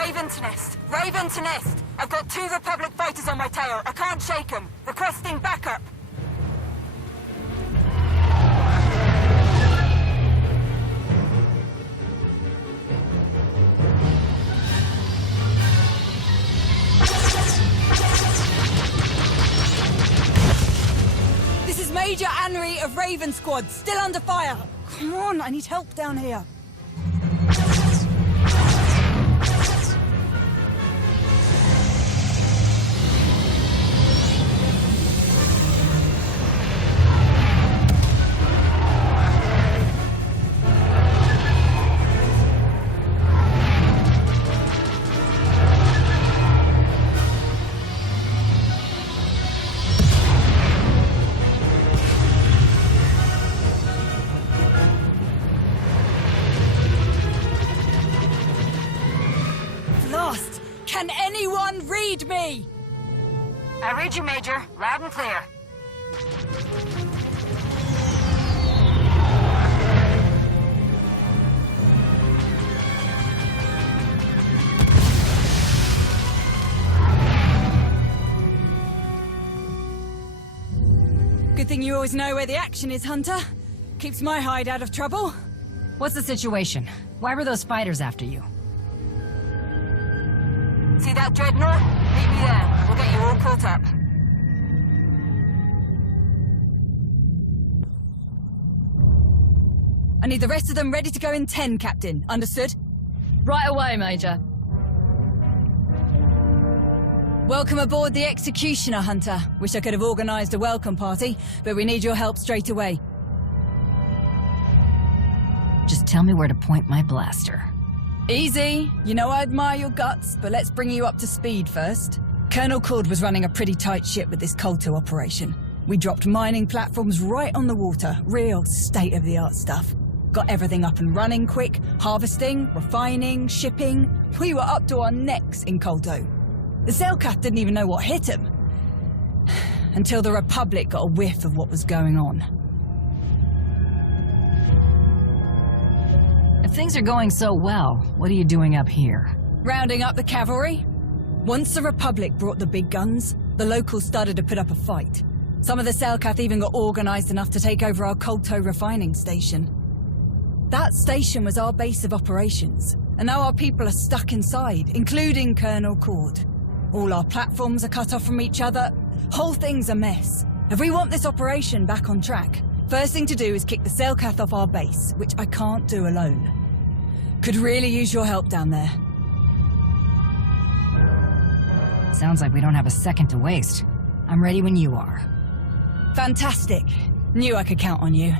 Raven to Nest! Raven to Nest! I've got 2 Republic fighters on my tail. I can't shake them. Requesting backup. This is Major Henry of Raven Squad, still under fire. Come on, I need help down here. Can anyone read me? I read you, Major. Loud and clear. Good thing you always know where the action is, Hunter. Keeps my hide out of trouble. What's the situation? Why were those fighters after you? See that dreadnought? Meet me there. We'll get you all caught up. I need the rest of them ready to go in 10, Captain. Understood? Right away, Major. Welcome aboard the Executioner, Hunter. Wish I could have organized a welcome party, but we need your help straight away. Just tell me where to point my blaster. Easy. You know I admire your guts, but let's bring you up to speed first. Colonel Cord was running a pretty tight ship with this Kolto operation. We dropped mining platforms right on the water. Real state-of-the-art stuff. Got everything up and running quick. Harvesting, refining, shipping. We were up to our necks in Kolto. The Selkath didn't even know what hit him. Until the Republic got a whiff of what was going on. If things are going so well, what are you doing up here? Rounding up the cavalry. Once the Republic brought the big guns, the locals started to put up a fight. Some of the Selkath even got organized enough to take over our Kolto refining station. That station was our base of operations, and now our people are stuck inside, including Colonel Cord. All our platforms are cut off from each other. Whole thing's a mess. If we want this operation back on track, first thing to do is kick the Selkath off our base, which I can't do alone. Could really use your help down there. Sounds like we don't have a second to waste. I'm ready when you are. Fantastic. Knew I could count on you.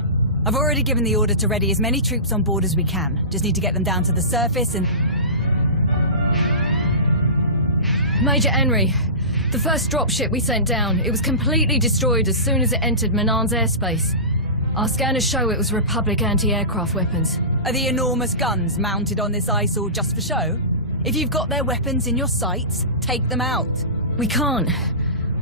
I've already given the order to ready as many troops on board as we can. Just need to get them down to the surface and... Major Henry, the first dropship we sent down, it was completely destroyed as soon as it entered Manaan's airspace. Our scanners show it was Republic anti-aircraft weapons. Are the enormous guns mounted on this eyesore just for show? If you've got their weapons in your sights, take them out. We can't.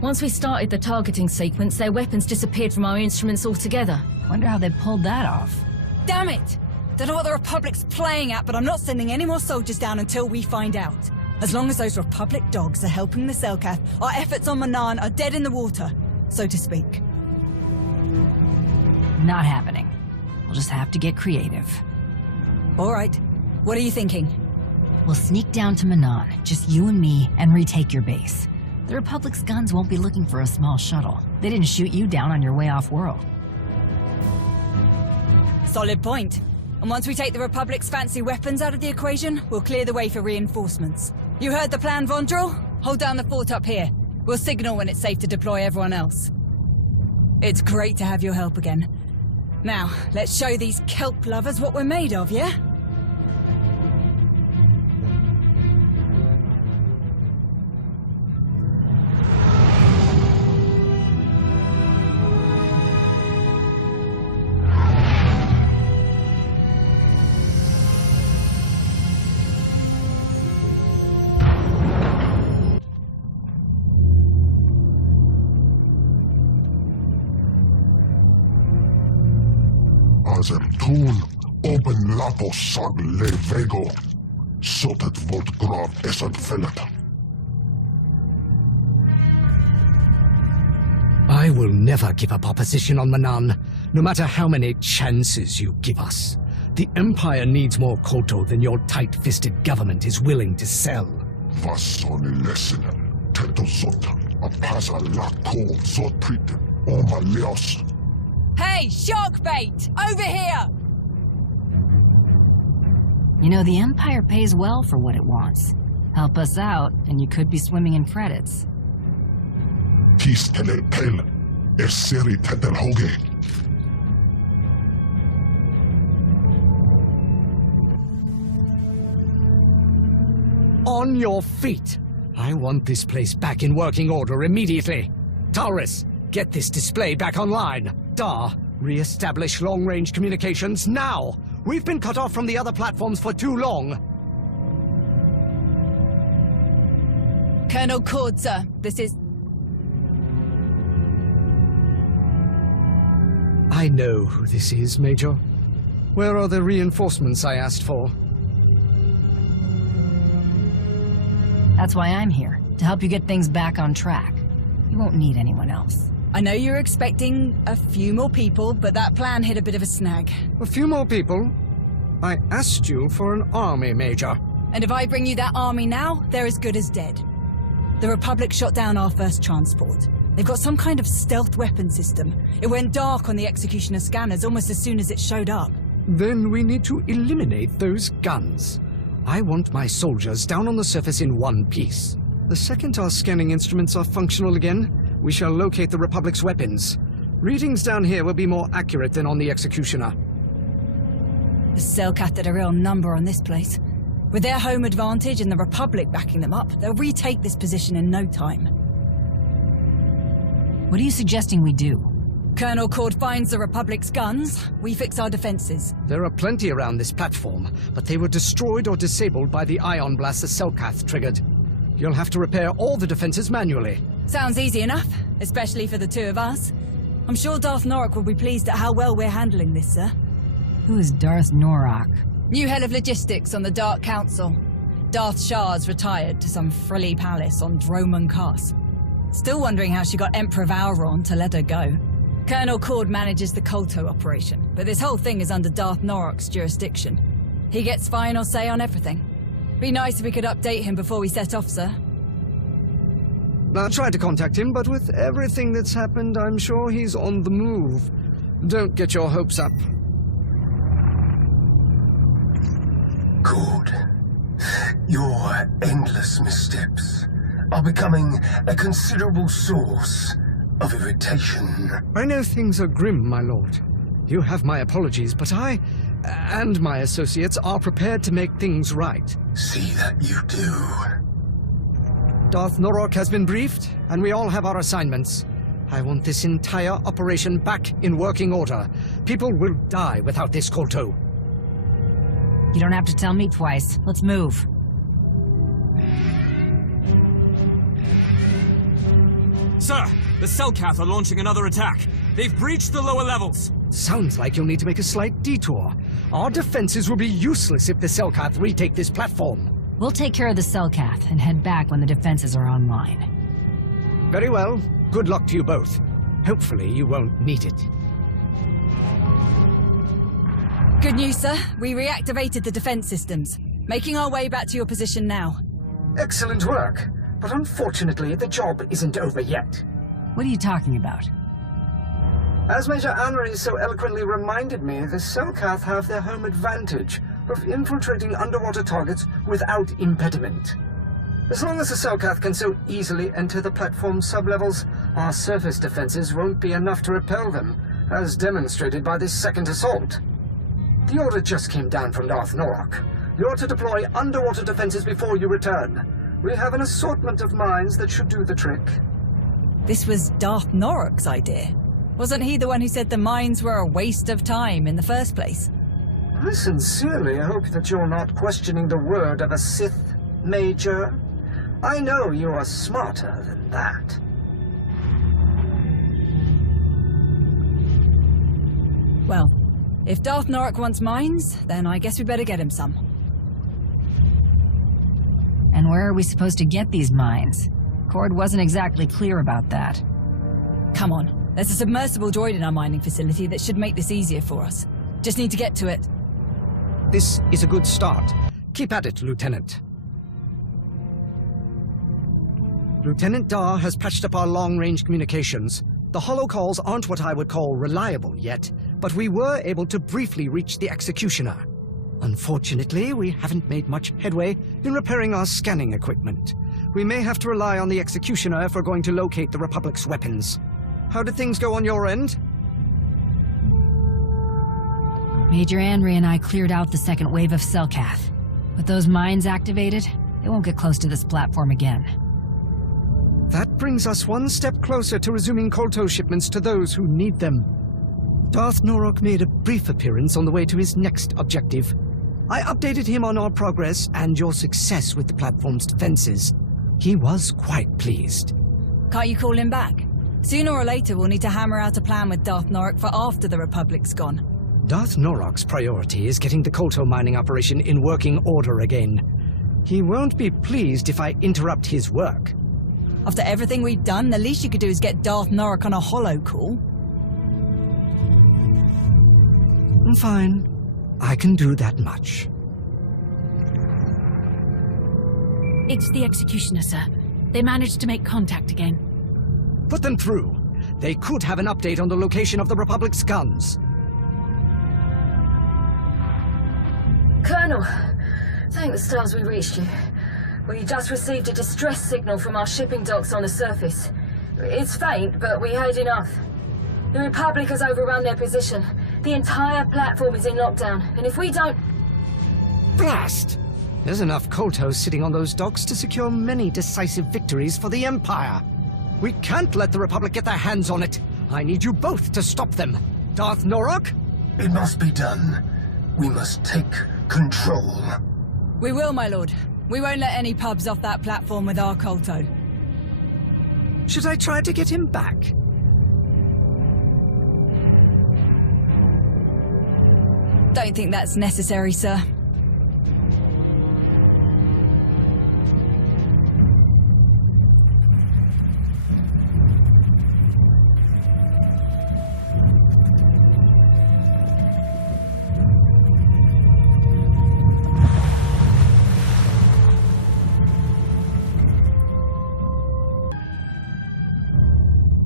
Once we started the targeting sequence, their weapons disappeared from our instruments altogether. Wonder how they pulled that off. Damn it! Don't know what the Republic's playing at, but I'm not sending any more soldiers down until we find out. As long as those Republic dogs are helping the Selkath, our efforts on Manaan are dead in the water, so to speak. Not happening. We'll just have to get creative. All right. What are you thinking? We'll sneak down to Manaan, just you and me, and retake your base. The Republic's guns won't be looking for a small shuttle. They didn't shoot you down on your way off-world. Solid point. And once we take the Republic's fancy weapons out of the equation, we'll clear the way for reinforcements. You heard the plan, Vondrel? Hold down the fort up here. We'll signal when it's safe to deploy everyone else. It's great to have your help again. Now, let's show these kelp lovers what we're made of, yeah? Azem Tool, open Lapos Sag Le Vego. Sotet vårt grav esan fellata. I will never give up our position on Manaan, no matter how many chances you give us. The Empire needs more Koto than your tight-fisted government is willing to sell. Vassoni lesinen, teto sota, apasa la kol sotriten, oma leos. Hey, shark bait! Over here! You know, the Empire pays well for what it wants. Help us out, and you could be swimming in credits. Tis tele tel, seri tetel hoge. On your feet! I want this place back in working order immediately. Taurus, get this display back online. Dar, re-establish long-range communications now! We've been cut off from the other platforms for too long. Colonel Cord, sir. This is... I know who this is, Major. Where are the reinforcements I asked for? That's why I'm here, to help you get things back on track. You won't need anyone else. I know you're expecting a few more people, but that plan hit a bit of a snag. A few more people? I asked you for an army, Major. And if I bring you that army now, they're as good as dead. The Republic shot down our first transport. They've got some kind of stealth weapon system. It went dark on the Executioner scanners almost as soon as it showed up. Then we need to eliminate those guns. I want my soldiers down on the surface in one piece. The second our scanning instruments are functional again, we shall locate the Republic's weapons. Readings down here will be more accurate than on the Executioner. The Selkath did a real number on this place. With their home advantage and the Republic backing them up, they'll retake this position in no time. What are you suggesting we do? Colonel Cord finds the Republic's guns, we fix our defenses. There are plenty around this platform, but they were destroyed or disabled by the ion blast the Selkath triggered. You'll have to repair all the defenses manually. Sounds easy enough, especially for the two of us. I'm sure Darth Norok will be pleased at how well we're handling this, sir. Who is Darth Norok? New head of logistics on the Dark Council. Darth Shah's retired to some frilly palace on Droman Khas. Still wondering how she got Emperor Valron to let her go. Colonel Cord manages the Kolto operation, but this whole thing is under Darth Norok's jurisdiction. He gets final say on everything. Be nice if we could update him before we set off, sir. I tried to contact him, but with everything that's happened, I'm sure he's on the move. Don't get your hopes up. Good. Your endless missteps are becoming a considerable source of irritation. I know things are grim, my lord. You have my apologies, but I, and my associates, are prepared to make things right. See that you do. Darth Norok has been briefed, and we all have our assignments. I want this entire operation back in working order. People will die without this Kolto. You don't have to tell me twice. Let's move. Sir, the Selkath are launching another attack. They've breached the lower levels. Sounds like you'll need to make a slight detour. Our defenses will be useless if the Selkath retake this platform. We'll take care of the Selkath and head back when the defenses are online. Very well. Good luck to you both. Hopefully you won't need it. Good news, sir. We reactivated the defense systems. Making our way back to your position now. Excellent work. But unfortunately, the job isn't over yet. What are you talking about? As Major Anri so eloquently reminded me, the Selkath have their home advantage of infiltrating underwater targets without impediment. As long as the Selkath can so easily enter the platform's sublevels, our surface defenses won't be enough to repel them, as demonstrated by this second assault. The order just came down from Darth Norok. You're to deploy underwater defenses before you return. We have an assortment of mines that should do the trick. This was Darth Norok's idea. Wasn't he the one who said the mines were a waste of time in the first place? I sincerely hope that you're not questioning the word of a Sith, Major. I know you are smarter than that. Well, if Darth Norok wants mines, then I guess we better get him some. And where are we supposed to get these mines? Cord wasn't exactly clear about that. Come on, there's a submersible droid in our mining facility that should make this easier for us. Just need to get to it. This is a good start. Keep at it, Lieutenant. Lieutenant Dar has patched up our long-range communications. The holocalls aren't what I would call reliable yet, but we were able to briefly reach the Executioner. Unfortunately, we haven't made much headway in repairing our scanning equipment. We may have to rely on the Executioner if we're going to locate the Republic's weapons. How did things go on your end? Major Anri and I cleared out the second wave of Selkath. With those mines activated, they won't get close to this platform again. That brings us one step closer to resuming Kolto shipments to those who need them. Darth Norok made a brief appearance on the way to his next objective. I updated him on our progress and your success with the platform's defenses. He was quite pleased. Can't you call him back? Sooner or later we'll need to hammer out a plan with Darth Norok for after the Republic's gone. Darth Norok's priority is getting the Kolto mining operation in working order again. He won't be pleased if I interrupt his work. After everything we've done, the least you could do is get Darth Norok on a holo call. Fine. I can do that much. It's the Executioner, sir. They managed to make contact again. Put them through. They could have an update on the location of the Republic's guns. Colonel, thank the stars we reached you. We just received a distress signal from our shipping docks on the surface. It's faint, but we heard enough. The Republic has overrun their position. The entire platform is in lockdown, and if we don't... Blast! There's enough Koltos sitting on those docks to secure many decisive victories for the Empire. We can't let the Republic get their hands on it. I need you both to stop them. Darth Norok? It must be done. We must take control. We will, my lord. We won't let any pubs off that platform with our Kolto. Should I try to get him back? Don't think that's necessary, sir.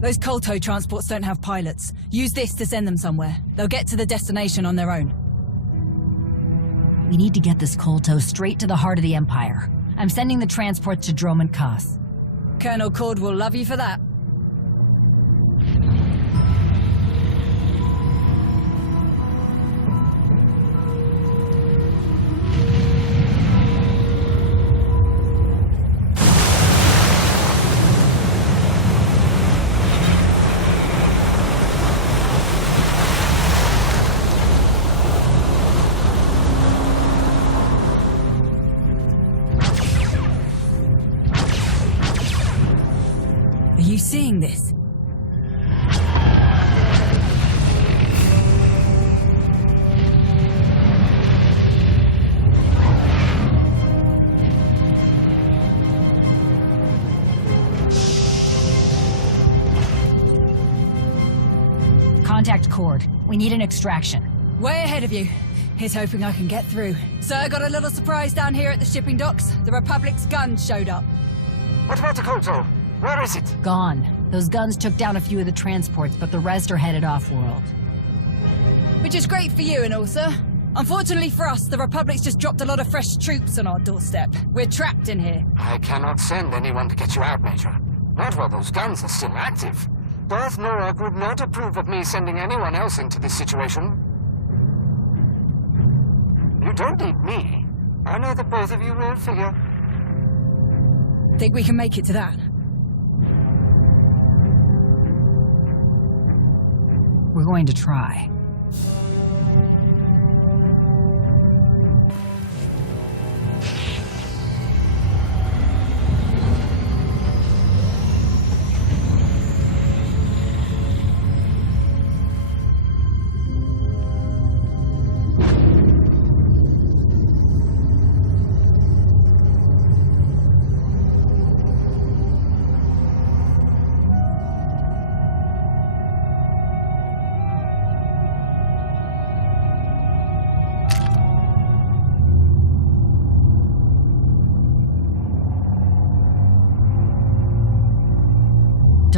Those Kolto transports don't have pilots. Use this to send them somewhere. They'll get to the destination on their own. We need to get this Kolto straight to the heart of the Empire. I'm sending the transports to Drome and Kos. Colonel Cord will love you for that. Are you seeing this? Contact Cord. We need an extraction. Way ahead of you. Here's hoping I can get through. So I got a little surprise down here at the shipping docks. The Republic's guns showed up. What about the Kolto? Where is it? Gone. Those guns took down a few of the transports, but the rest are headed off-world. Which is great for you and all, sir. Unfortunately for us, the Republic's just dropped a lot of fresh troops on our doorstep. We're trapped in here. I cannot send anyone to get you out, Major. Not while those guns are still active. Darth Norok would not approve of me sending anyone else into this situation. You don't need me. I know that both of you will figure. Think we can make it to that? We're going to try.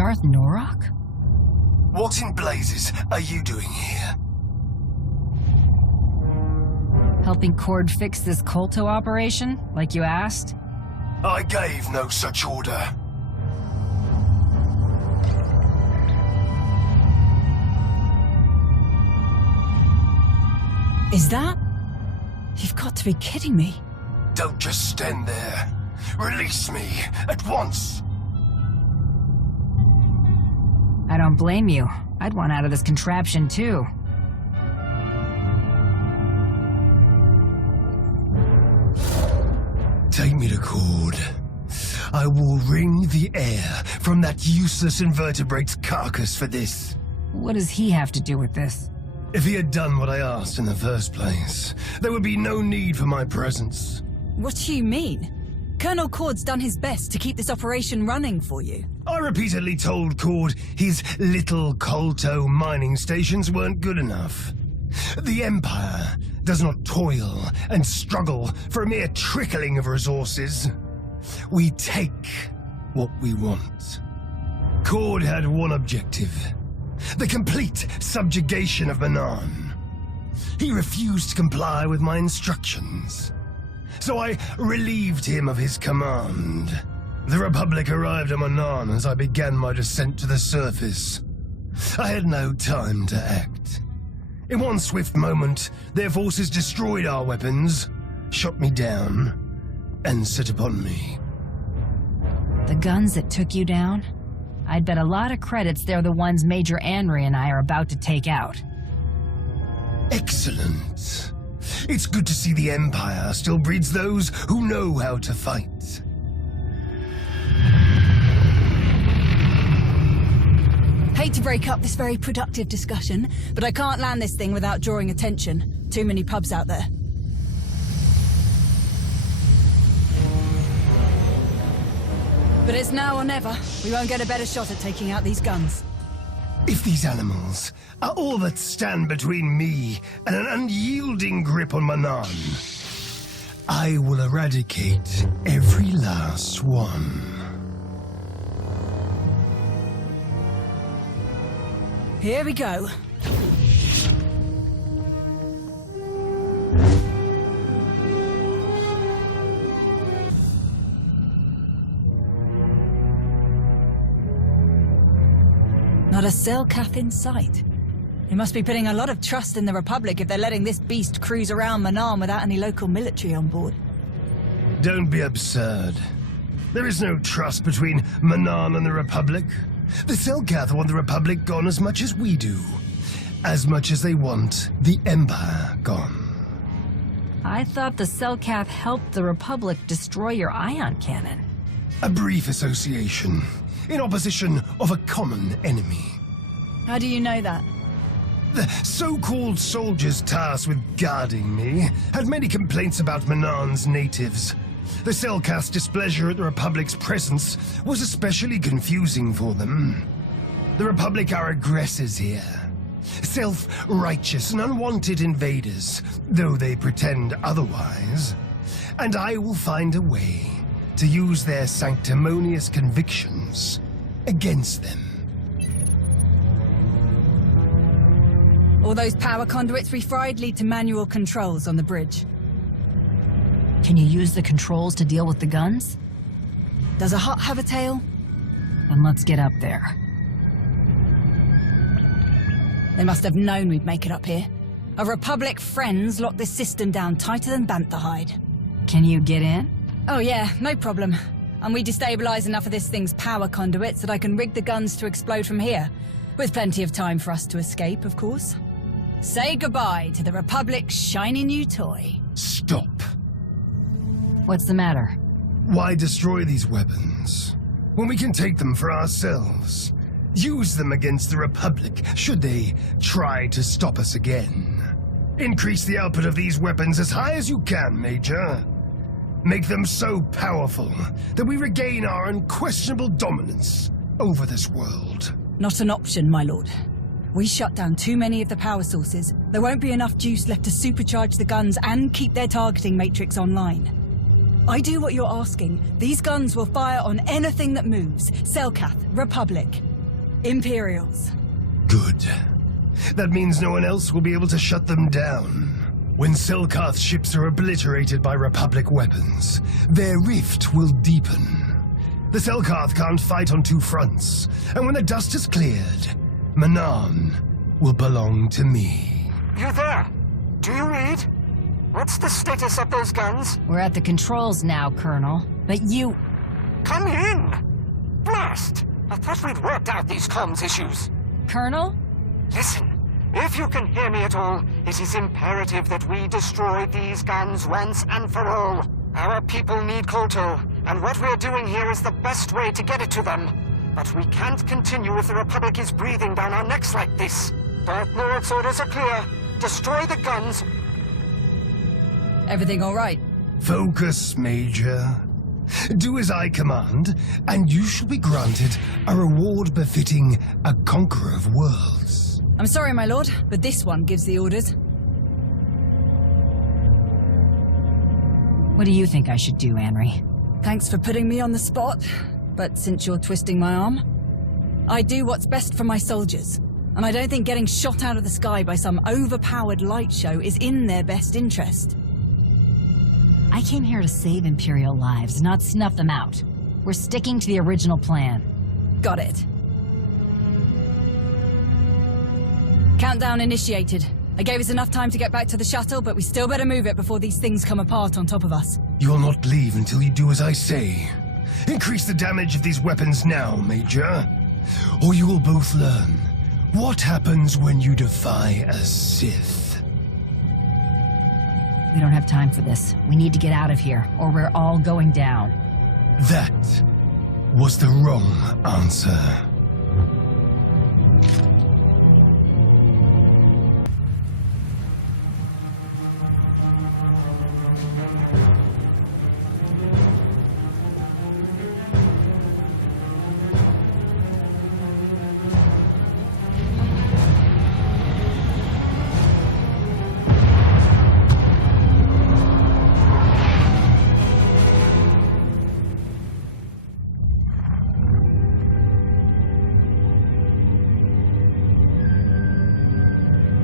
Darth Norok? What in blazes are you doing here? Helping Cord fix this Kolto operation, like you asked? I gave no such order. Is that? You've got to be kidding me. Don't just stand there. Release me at once. I don't blame you. I'd want out of this contraption too. Take me to Cord. I will wring the air from that useless invertebrate's carcass for this. What does he have to do with this? If he had done what I asked in the first place, there would be no need for my presence. What do you mean? Colonel Cord's done his best to keep this operation running for you. I repeatedly told Cord his little Kolto mining stations weren't good enough. The Empire does not toil and struggle for a mere trickling of resources. We take what we want. Cord had one objective: the complete subjugation of Manaan. He refused to comply with my instructions, so I relieved him of his command. The Republic arrived at Manaan as I began my descent to the surface. I had no time to act. In one swift moment, their forces destroyed our weapons, shot me down, and set upon me. The guns that took you down? I'd bet a lot of credits they're the ones Major Anri and I are about to take out. Excellent. It's good to see the Empire still breeds those who know how to fight. Hate to break up this very productive discussion, but I can't land this thing without drawing attention. Too many pubs out there. But it's now or never. We won't get a better shot at taking out these guns. If these animals are all that stand between me and an unyielding grip on Manaan, I will eradicate every last one. Here we go. Not a Selkath in sight. They must be putting a lot of trust in the Republic if they're letting this beast cruise around Manaan without any local military on board. Don't be absurd. There is no trust between Manaan and the Republic. The Selkath want the Republic gone as much as we do. As much as they want the Empire gone. I thought the Selkath helped the Republic destroy your ion cannon. A brief association, in opposition of a common enemy. How do you know that? The so-called soldiers tasked with guarding me had many complaints about Manaan's natives. The Selkath's displeasure at the Republic's presence was especially confusing for them. The Republic are aggressors here. Self-righteous and unwanted invaders, though they pretend otherwise. And I will find a way to use their sanctimonious convictions against them. All those power conduits we fried lead to manual controls on the bridge. Can you use the controls to deal with the guns? Does a hut have a tail? Then let's get up there. They must have known we'd make it up here. Our Republic friends locked this system down tighter than bantha hide. Can you get in? Oh yeah, no problem. And we destabilize enough of this thing's power conduits that I can rig the guns to explode from here. With plenty of time for us to escape, of course. Say goodbye to the Republic's shiny new toy. Stop. What's the matter? Why destroy these weapons when we can take them for ourselves? Use them against the Republic should they try to stop us again. Increase the output of these weapons as high as you can, Major. Make them so powerful that we regain our unquestionable dominance over this world. Not an option, my lord. We shut down too many of the power sources. There won't be enough juice left to supercharge the guns and keep their targeting matrix online. I do what you're asking. These guns will fire on anything that moves. Selkath, Republic. Imperials. Good. That means no one else will be able to shut them down. When Selkath ships are obliterated by Republic weapons, their rift will deepen. The Selkath can't fight on two fronts, and when the dust is cleared, Manaan will belong to me. You there? Do you read? What's the status of those guns? We're at the controls now, Colonel. But you... Come in! Blast! I thought we'd worked out these comms issues. Colonel? Listen, if you can hear me at all, it is imperative that we destroy these guns once and for all. Our people need Kolto, and what we're doing here is the best way to get it to them. But we can't continue if the Republic is breathing down our necks like this. Darth Lord's orders are clear. Destroy the guns. Everything all right? Focus, Major. Do as I command, and you shall be granted a reward befitting a conqueror of worlds. I'm sorry, my lord, but this one gives the orders. What do you think I should do, Henry? Thanks for putting me on the spot, but since you're twisting my arm, I do what's best for my soldiers. And I don't think getting shot out of the sky by some overpowered light show is in their best interest. I came here to save Imperial lives, not snuff them out. We're sticking to the original plan. Got it. Countdown initiated. I gave us enough time to get back to the shuttle, but we still better move it before these things come apart on top of us. You'll not leave until you do as I say. Increase the damage of these weapons now, Major. Or you will both learn what happens when you defy a Sith. We don't have time for this. We need to get out of here, or we're all going down. That was the wrong answer.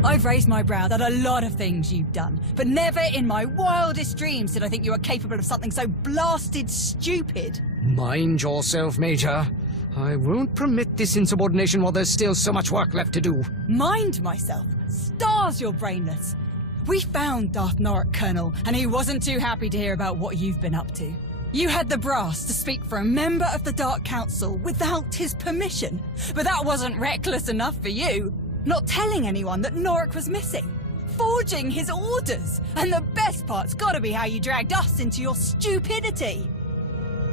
I've raised my brow at a lot of things you've done, but never in my wildest dreams did I think you were capable of something so blasted stupid. Mind yourself, Major. I won't permit this insubordination while there's still so much work left to do. Mind myself? Stars, you're brainless. We found Darth Norok, Colonel, and he wasn't too happy to hear about what you've been up to. You had the brass to speak for a member of the Dark Council without his permission, but that wasn't reckless enough for you. Not telling anyone that Norok was missing. Forging his orders. And the best part's gotta be how you dragged us into your stupidity.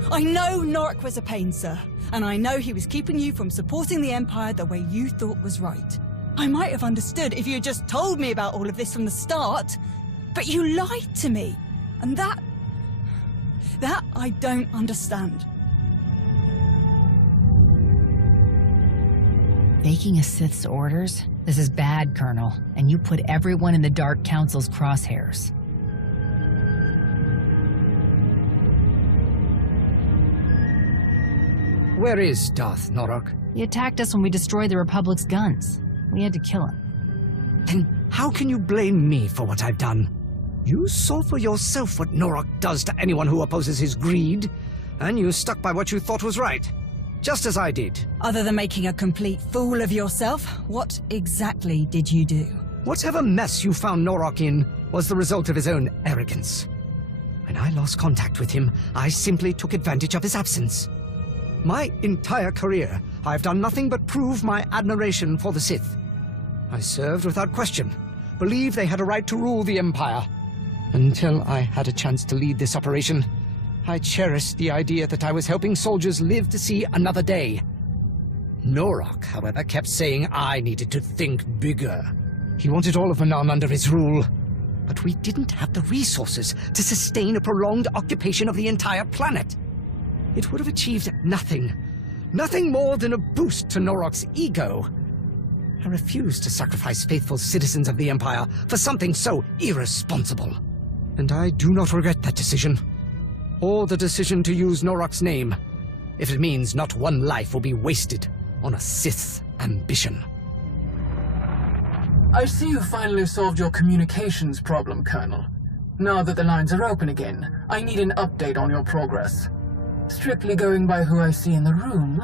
I know Norok was a pain, sir. And I know he was keeping you from supporting the Empire the way you thought was right. I might have understood if you had just told me about all of this from the start. But you lied to me. And that I don't understand. Faking a Sith's orders? This is bad, Colonel, and you put everyone in the Dark Council's crosshairs. Where is Darth Norok? He attacked us when we destroyed the Republic's guns. We had to kill him. Then how can you blame me for what I've done? You saw for yourself what Norok does to anyone who opposes his greed, and you stuck by what you thought was right. Just as I did. Other than making a complete fool of yourself, what exactly did you do? Whatever mess you found Norok in was the result of his own arrogance. When I lost contact with him, I simply took advantage of his absence. My entire career, I've done nothing but prove my admiration for the Sith. I served without question, believed they had a right to rule the Empire. Until I had a chance to lead this operation, I cherished the idea that I was helping soldiers live to see another day. Norok, however, kept saying I needed to think bigger. He wanted all of Manaan under his rule, but we didn't have the resources to sustain a prolonged occupation of the entire planet. It would have achieved nothing more than a boost to Norok's ego. I refused to sacrifice faithful citizens of the Empire for something so irresponsible. And I do not regret that decision. Or the decision to use Norok's name, if it means not one life will be wasted on a Sith ambition. I see you finally solved your communications problem, Colonel. Now that the lines are open again, I need an update on your progress. Strictly going by who I see in the room,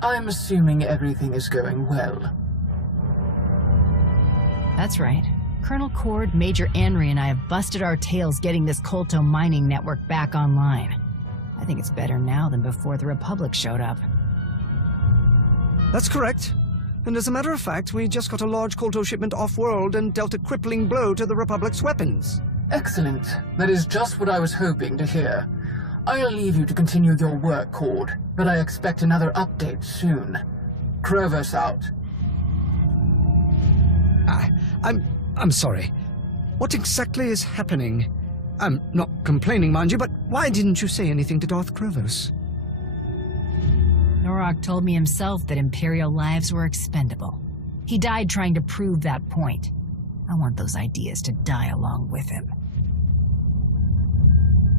I'm assuming everything is going well. That's right. Colonel Cord, Major Anry, and I have busted our tails getting this Kolto mining network back online. I think it's better now than before the Republic showed up. That's correct. And as a matter of fact, we just got a large Kolto shipment off-world and dealt a crippling blow to the Republic's weapons. Excellent. That is just what I was hoping to hear. I'll leave you to continue your work, Cord, but I expect another update soon. Krovis out. I'm sorry. What exactly is happening? I'm not complaining, mind you, but why didn't you say anything to Darth Krovos? Norak told me himself that Imperial lives were expendable. He died trying to prove that point. I want those ideas to die along with him.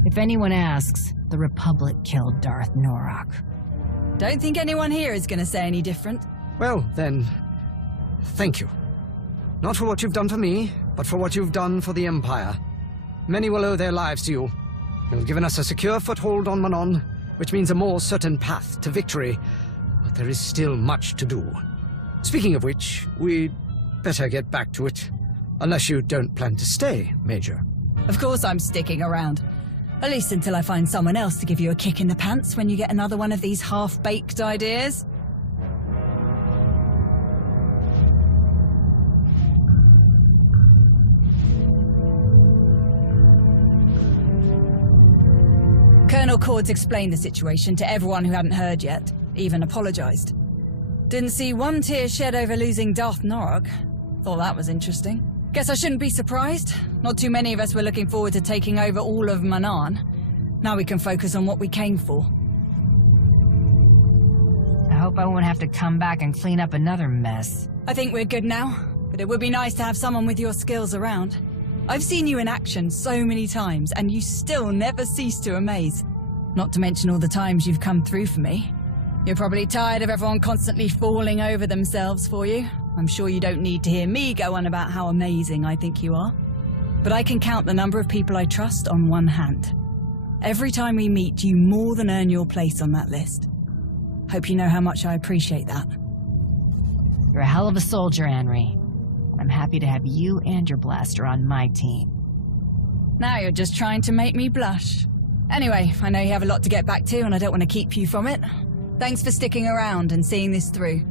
If anyone asks, the Republic killed Darth Norak. Don't think anyone here is going to say any different. Well, then, thank you. Not for what you've done for me, but for what you've done for the Empire. Many will owe their lives to you. You've given us a secure foothold on Manaan, which means a more certain path to victory. But there is still much to do. Speaking of which, we'd better get back to it. Unless you don't plan to stay, Major. Of course I'm sticking around. At least until I find someone else to give you a kick in the pants when you get another one of these half-baked ideas. Colonel Cord's explained the situation to everyone who hadn't heard yet, even apologized. Didn't see one tear shed over losing Darth Norak. Thought that was interesting. Guess I shouldn't be surprised. Not too many of us were looking forward to taking over all of Manaan. Now we can focus on what we came for. I hope I won't have to come back and clean up another mess. I think we're good now, but it would be nice to have someone with your skills around. I've seen you in action so many times, and you still never cease to amaze. Not to mention all the times you've come through for me. You're probably tired of everyone constantly falling over themselves for you. I'm sure you don't need to hear me go on about how amazing I think you are. But I can count the number of people I trust on one hand. Every time we meet, you more than earn your place on that list. Hope you know how much I appreciate that. You're a hell of a soldier, Anry. I'm happy to have you and your blaster on my team. Now you're just trying to make me blush. Anyway, I know you have a lot to get back to and I don't want to keep you from it. Thanks for sticking around and seeing this through.